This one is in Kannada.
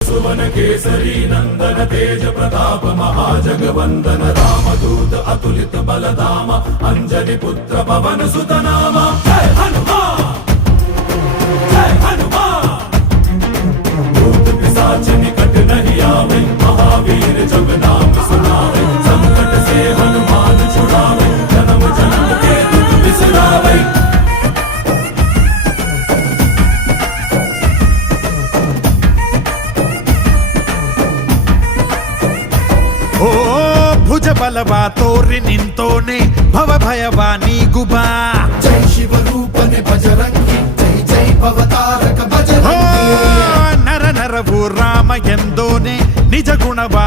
सुवन केसरी नंदन तेज प्रताप महाजगवंदन रामदूत अतुलित बलधाम अंजनी पुत्र पवन सुत नाम जय हनुमान जय हनुमान। भूत पिशाच निकट नहीं आवे महावीर जब नाम सुनावे संकट से हनुमान छुड़ावे जन्म जन्म के दुख बिसरावे। ಓ ಭುಜ ಬಲವಾ ತೋರಿ ನಿಂತೋನೆ ಭವ ಭಯವಾ ನೀಗುಬಾ ಜೈ ಶಿವರೂಪನೆ ಬಜರಂಗಿ ಜೈ ಜೈ ಭವತಾರಕ ಬಜರಂಗಿ ನರ ನರವು ರಾಮ ಎಂದೋನೆ ನಿಜ ಗುಣವಾ